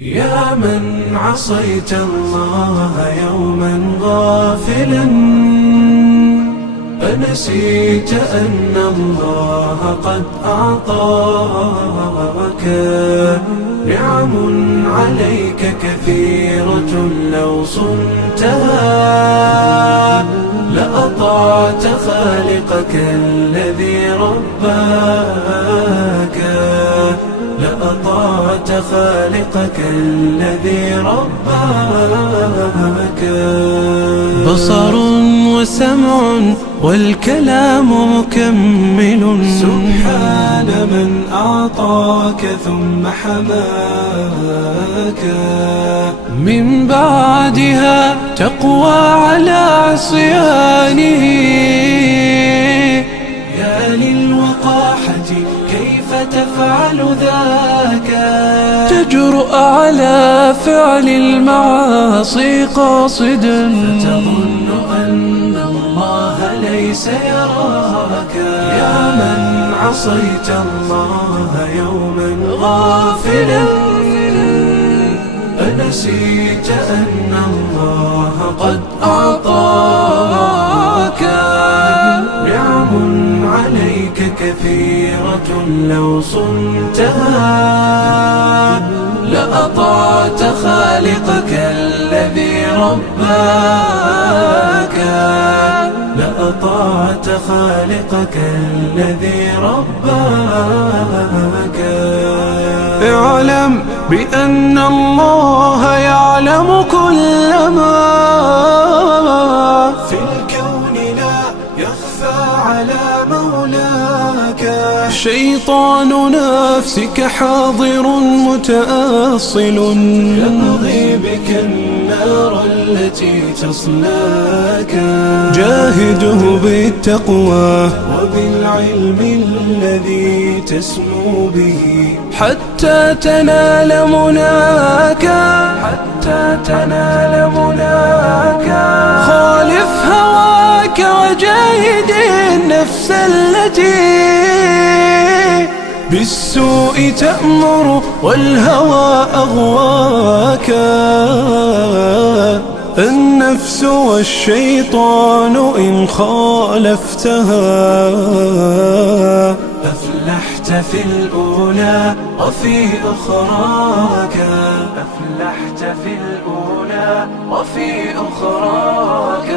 يا من عصيت الله يوما غافلا، أنسيت أن الله قد أعطاك نعم عليك كثيرة، لو صنتها لأطعت خالقك الذي رباك، لأطعت خالقك الذي رباك. بصر وسمع والكلام مكمل، سبحان من أعطاك ثم حماك. من بعدها تقوى على عصيانه، يا للوقاحة كيف تفعل ذاك؟ تجرؤ على فعل المعاصي قاصدا، فتظن أن الله ليس يراك. يا من عصيت الله يوما غافلا، أنسيت أن الله قد أعطاك نعم عليك كثيرة، لو صنتها لأطعت خالقك الذي رباك، لأطعت خالقك الذي رباك. اعلم بأن الله يعلم كل ما في الكون، لا يخفى على مولاك. شيطان نفسك حاضر متأصل، يبغي بك النار التي تصلاك. جاهده بالتقوى وبالعلم الذي تسمو به، حتى تنال مناك، حتى تنال مناك. خالف هواك وجاهد النفس التي بالسوء تأمر والهوى أغواك. النفس والشيطان إن خالفتها أفلحت في الأولى وفي أخراك، أفلحت في الأولى وفي أخراك.